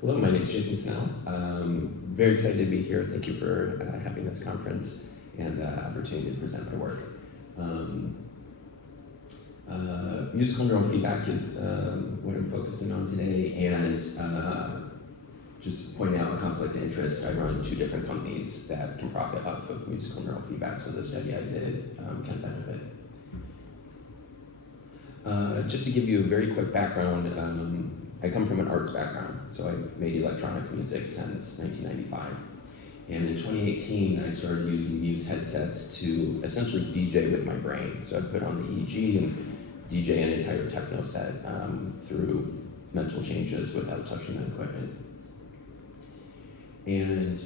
Hello, my name is Jason Snell. Very excited to be here. Thank you for having this conference and the opportunity to present my work. Musical neurofeedback is what I'm focusing on today, and just pointing out a conflict of interest. I run 2 different companies that can profit off of musical neurofeedback, so the study I did can benefit. Just to give you a very quick background, I come from an arts background, so I've made electronic music since 1995. And in 2018, I started using Muse headsets to essentially DJ with my brain. So I'd put on the EEG and DJ an entire techno set through mental changes without touching the equipment. And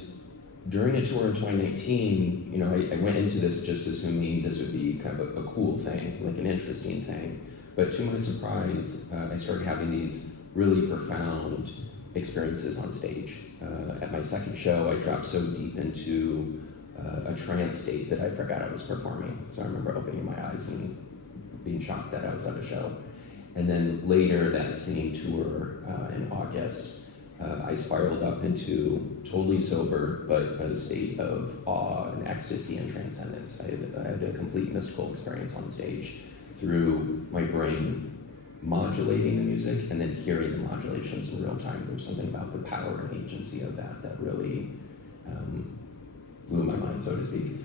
during a tour in 2019, I went into this just assuming this would be kind of a cool thing, like an interesting thing. But to my surprise, I started having these really profound experiences on stage. At my second show, I dropped so deep into a trance state that I forgot I was performing. So I remember opening my eyes and being shocked that I was at a show. And then later that same tour in August, I spiraled up into totally sober, but a state of awe and ecstasy and transcendence. I had a complete mystical experience on stage through my brain modulating the music and then hearing the modulations in real time. There's something about the power and agency of that really blew my mind, so to speak.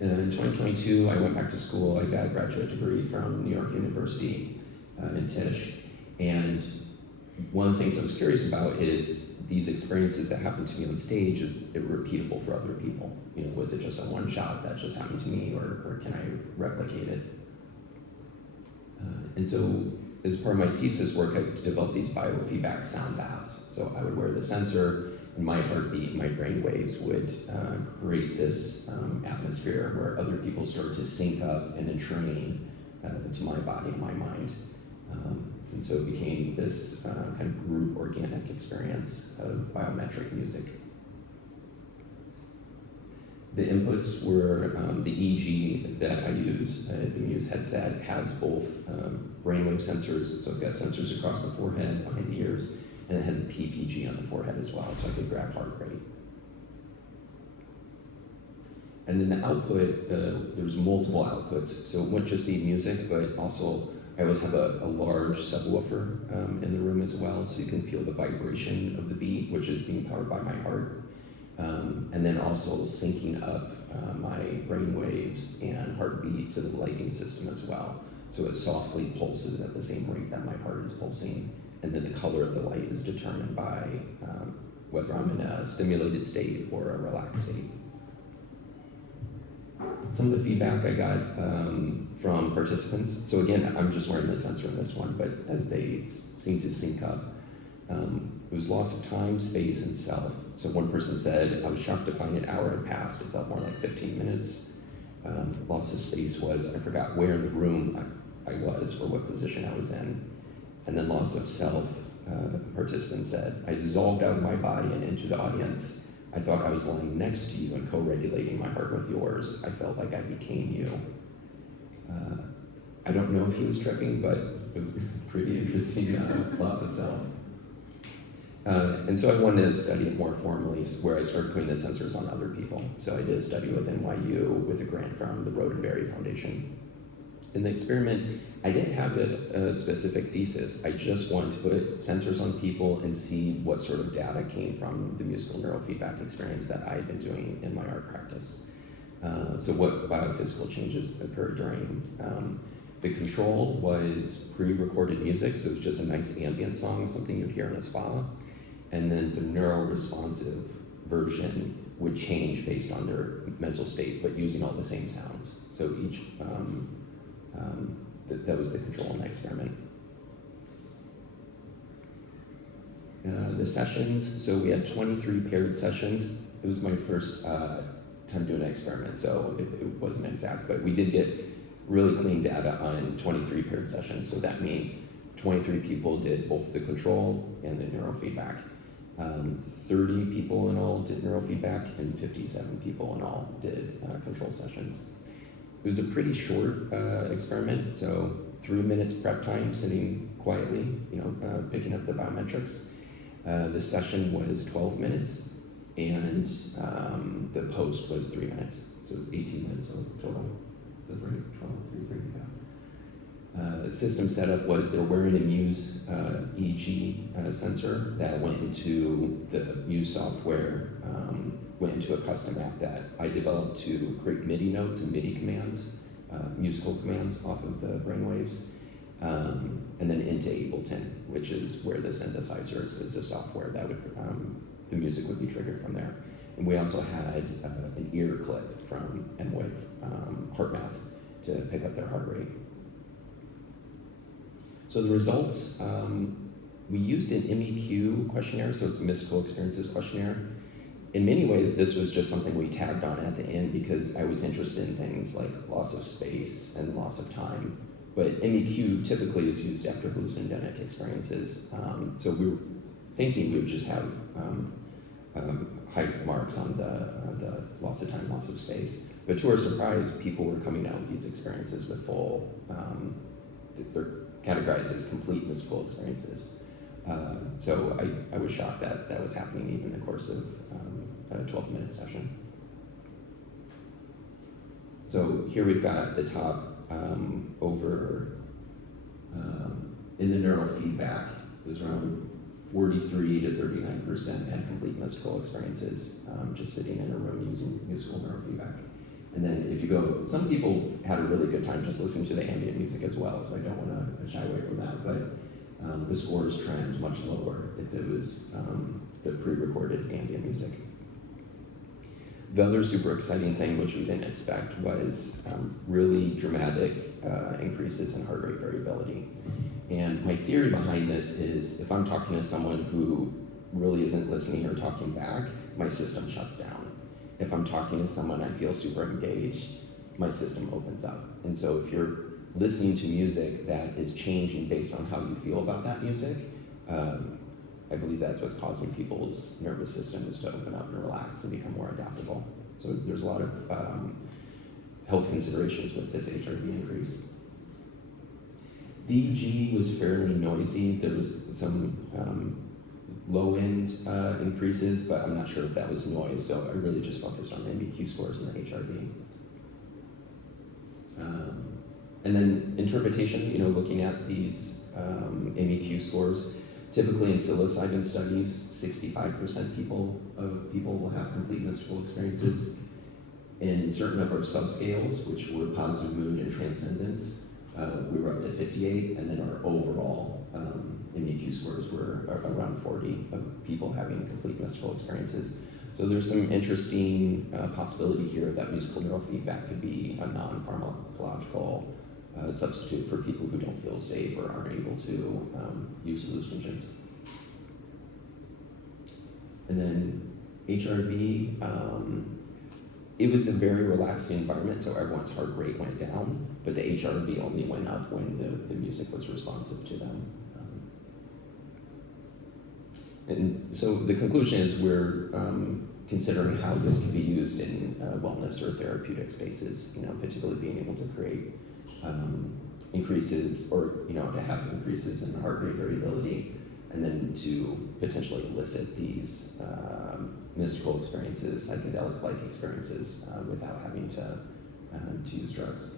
In 2022, I went back to school. I got a graduate degree from New York University in Tisch. And one of the things I was curious about is these experiences that happened to me on stage, is it repeatable for other people? Was it just a one shot that just happened to me, or can I replicate it? And so, as part of my thesis work, I developed these biofeedback sound baths. So I would wear the sensor, and my heartbeat and my brain waves would create this atmosphere where other people started to sync up and entrain to my body and my mind. And so it became this kind of group organic experience of biometric music. The inputs were the EEG that I use. The Muse headset has both brainwave sensors, so it's got sensors across the forehead, behind the ears, and it has a PPG on the forehead as well, so I could grab heart rate. And then the output, there's multiple outputs, so it wouldn't just be music, but also I always have a large subwoofer in the room as well, so you can feel the vibration of the beat, which is being powered by my heart. And then also syncing up my brain waves and heartbeat to the lighting system as well. So it softly pulses at the same rate that my heart is pulsing. And then the color of the light is determined by whether I'm in a stimulated state or a relaxed state. Some of the feedback I got from participants, so again, I'm just wearing the sensor in this one, but as they seem to sync up, it was loss of time, space, and self. So one person said, I was shocked to find an hour had passed. It felt more like 15 minutes. Loss of space was, I forgot where in the room I was or what position I was in. And then loss of self, a participant said, I dissolved out of my body and into the audience. I thought I was lying next to you and co-regulating my heart with yours. I felt like I became you. I don't know if he was tripping, but it was pretty interesting loss of self. And so I wanted to study it more formally, where I started putting the sensors on other people. So I did a study with NYU with a grant from the Roddenberry Foundation. In the experiment, I didn't have a specific thesis. I just wanted to put sensors on people and see what sort of data came from the musical neurofeedback experience that I had been doing in my art practice. So what biophysical changes occurred during. The control was pre-recorded music, so it was just a nice ambient song, something you'd hear in a spa. And then the neuro-responsive version would change based on their mental state, but using all the same sounds. So each, that was the control in the experiment. The sessions, so we had 23 paired sessions. It was my first time doing an experiment, so it wasn't exact, but we did get really clean data on 23 paired sessions. So that means 23 people did both the control and the neurofeedback. 30 people in all did neurofeedback, and 57 people in all did control sessions. It was a pretty short experiment, so 3 minutes prep time, sitting quietly, picking up the biometrics. The session was 12 minutes, and the post was 3 minutes. So it was 18 minutes total. Is that right? 12, 3, yeah. System setup was they're wearing a Muse EEG sensor that went into the Muse software, went into a custom app that I developed to create MIDI notes and MIDI commands, musical commands off of the brainwaves, and then into Ableton, which is where the synthesizer is a software that would, the music would be triggered from there. And we also had an ear clip from M-Wave HeartMath to pick up their heart rate. So the results, we used an MEQ questionnaire, so it's a mystical experiences questionnaire. In many ways, this was just something we tagged on at the end because I was interested in things like loss of space and loss of time. But MEQ typically is used after hallucinogenic experiences. So we were thinking we would just have high marks on the loss of time, loss of space. But to our surprise, people were coming out with these experiences with full, they're categorized as complete mystical experiences. So I was shocked that that was happening even in the course of a 12-minute session. So here we've got the top over, in the neurofeedback, it was around 43 to 39% had complete mystical experiences, just sitting in a room using musical neurofeedback. And then if you go, some people had a really good time just listening to the ambient music as well, so I don't want to shy away from that, but the scores trend much lower if it was the pre-recorded ambient music. The other super exciting thing, which we didn't expect, was really dramatic increases in heart rate variability. And my theory behind this is if I'm talking to someone who really isn't listening or talking back, my system shuts down. If I'm talking to someone I feel super engaged, my system opens up. And so if you're listening to music that is changing based on how you feel about that music, I believe that's what's causing people's nervous systems to open up and relax and become more adaptable. So there's a lot of health considerations with this HRV increase. The EEG was fairly noisy. There was some low-end increases, but I'm not sure if that was noise, so I really just focused on the MEQ scores and the HRV. And then interpretation, looking at these MEQ scores, typically in psilocybin studies, 65% people will have complete mystical experiences. In certain of our subscales, which were positive mood and transcendence, we were up to 58, and then our overall MEQ scores were around 40 of people having complete mystical experiences. So there's some interesting possibility here that musical neurofeedback could be a non-pharmacological substitute for people who don't feel safe or aren't able to use hallucinogens. And then HRV, it was a very relaxing environment, so everyone's heart rate went down, but the HRV only went up when the music was responsive to them. And so the conclusion is we're considering how this can be used in wellness or therapeutic spaces, particularly being able to create increases or, to have increases in heart rate variability, and then to potentially elicit these mystical experiences, psychedelic-like experiences, without having to use drugs.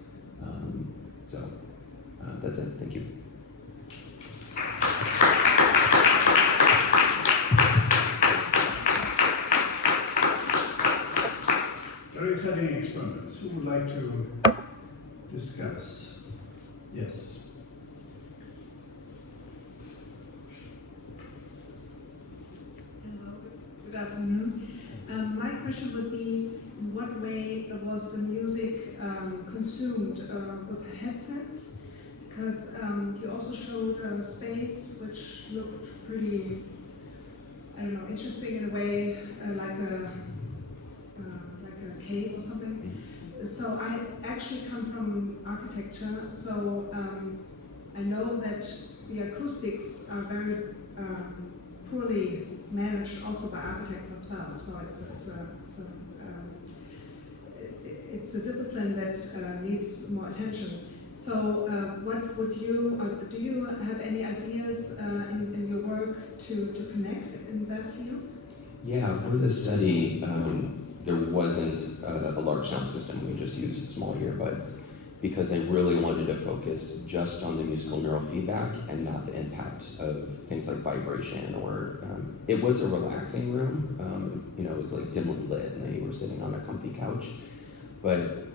So that's it. Thank you. Very exciting experiments. Who would like to discuss? Yes. Hello, good afternoon. My question would be, in what way was the music consumed with the headsets? Because you also showed a space which looked pretty, interesting in a way, like a cave or something. So I actually come from architecture, so I know that the acoustics are very poorly managed also by architects themselves. So it's a discipline that needs more attention. So what would you, do you have any ideas in your work to connect Yeah, for this study, there wasn't a large sound system. We just used small earbuds because I really wanted to focus just on the musical neurofeedback and not the impact of things like vibration or, it was a relaxing room. You know, it was like dimly lit and they were sitting on a comfy couch. But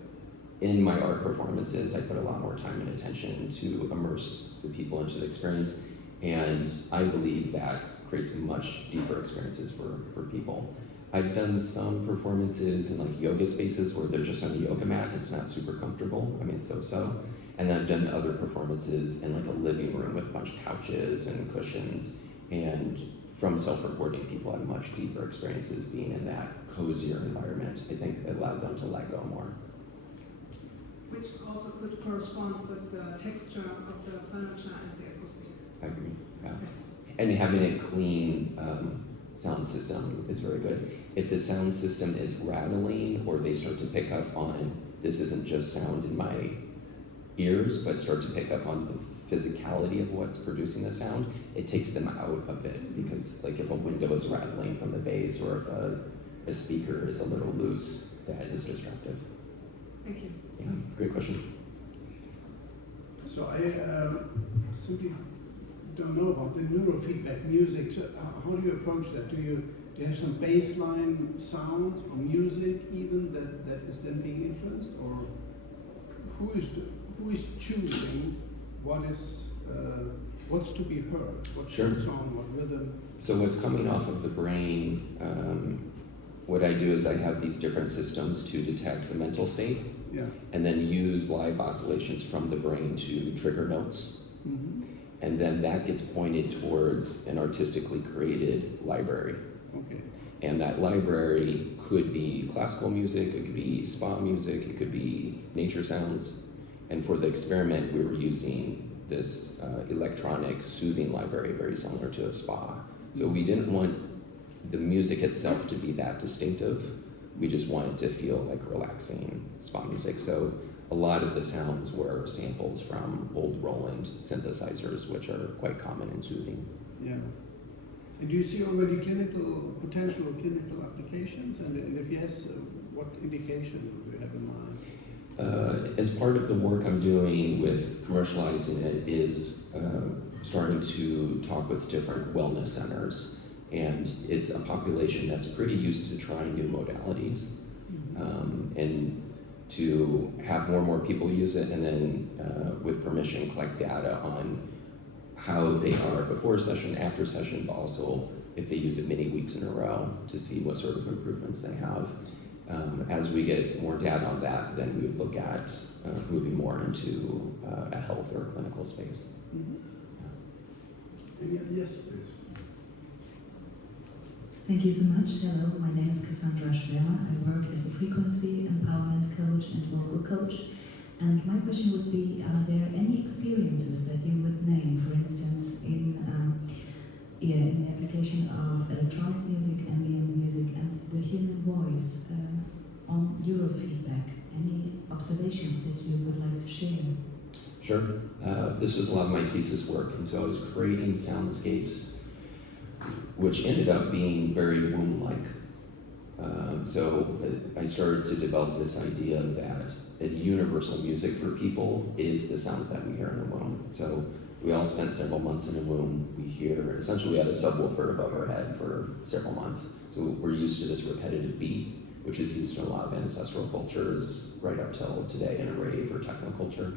in my art performances, I put a lot more time and attention to immerse the people into the experience. And I believe that creates much deeper experiences for people. I've done some performances in like yoga spaces where they're just on a yoga mat, it's not super comfortable, I mean so-so. And I've done other performances in like a living room with a bunch of couches and cushions. And from self-recording, people have much deeper experiences being in that cozier environment. I think it allowed them to let go more. Which also could correspond with the texture of the furniture and the acoustic. I agree, yeah. Okay. And having a clean sound system is very good. If the sound system is rattling or they start to pick up on, this isn't just sound in my ears, but start to pick up on the physicality of what's producing the sound, it takes them out of it. Because like if a window is rattling from the bass or if a speaker is a little loose, that is disruptive. Thank you. Yeah, great question. So I simply don't know about the neurofeedback music. So how do you approach that? Do you have some baseline sounds or music even that is then being influenced, or who is choosing what's to be heard, what song, what rhythm? So what's coming off of the brain, what I do is I have these different systems to detect the mental state, and then use live oscillations from the brain to trigger notes. Mm-hmm. And then that gets pointed towards an artistically created library. Okay. And that library could be classical music, it could be spa music, it could be nature sounds. And for the experiment, we were using this electronic soothing library, very similar to a spa. So we didn't want the music itself to be that distinctive. We just wanted to feel like relaxing spa music. So a lot of the sounds were samples from old Roland synthesizers, which are quite common in soothing. Yeah. And do you see already potential clinical applications? And if yes, what indication do you have in mind? As part of the work I'm doing with commercializing it is starting to talk with different wellness centers. And it's a population that's pretty used to trying new modalities. And to have more and more people use it, and then with permission collect data on how they are before a session, after session, but also if they use it many weeks in a row to see what sort of improvements they have. As we get more data on that, then we would look at moving more into a health or a clinical space. Mm-hmm. Yeah. Yes, please. Thank you so much. Hello, my name is Cassandra Schwärmer. I work as a frequency empowerment coach and vocal coach. And my question would be, are there any experiences that you would name, for instance, in the application of electronic music, ambient music, and the human voice on neurofeedback? Any observations that you would like to share? Sure. This was a lot of my thesis work, and so I was creating soundscapes which ended up being very womb-like. So I started to develop this idea that a universal music for people is the sounds that we hear in the womb. So we all spent several months in the womb. We hear, essentially we had a subwoofer above our head for several months. So we're used to this repetitive beat, which is used in a lot of ancestral cultures right up till today in a rave or technoculture.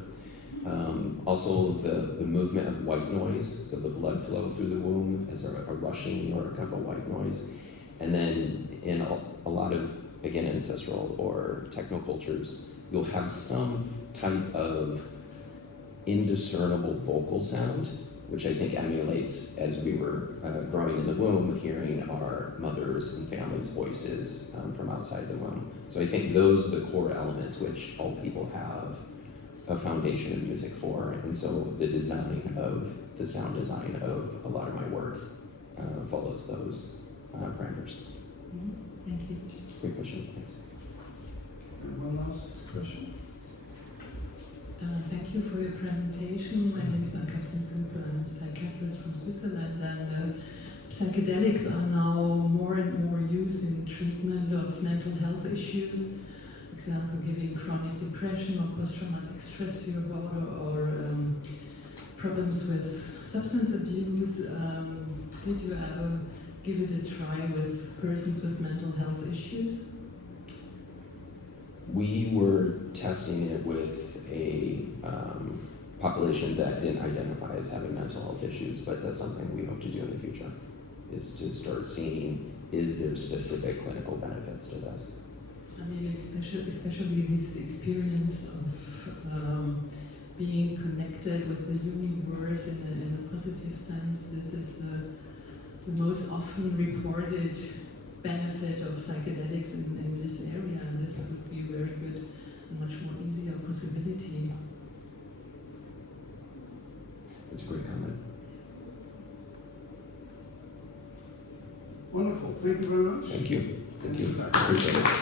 Also the movement of white noise, so the blood flow through the womb as a rushing or kind of a white noise. And then in a lot of, again, ancestral or technocultures, you'll have some type of indiscernible vocal sound, which I think emulates as we were growing in the womb, hearing our mothers and families' voices from outside the womb. So I think those are the core elements which all people have a foundation of music for, and so the design of, the sound design of a lot of my work follows those parameters. Thank you. Great question, thanks. And one last question. Thank you for your presentation. My name is Anne-Catherine Pümpel. I'm a psychiatrist from Switzerland, and psychedelics are now more and more use in treatment of mental health issues. For example, giving chronic depression or post-traumatic stress disorder or problems with substance abuse. Did you ever give it a try with persons with mental health issues? We were testing it with a population that didn't identify as having mental health issues, but that's something we hope to do in the future, is to start seeing, is there specific clinical benefits to this? I mean, especially this experience of being connected with the universe in a positive sense. This is the most often reported benefit of psychedelics in this area, and this would be very good and much more easier possibility. That's a great comment. Wonderful. Thank you very much. Thank you. Thank you. Appreciate it.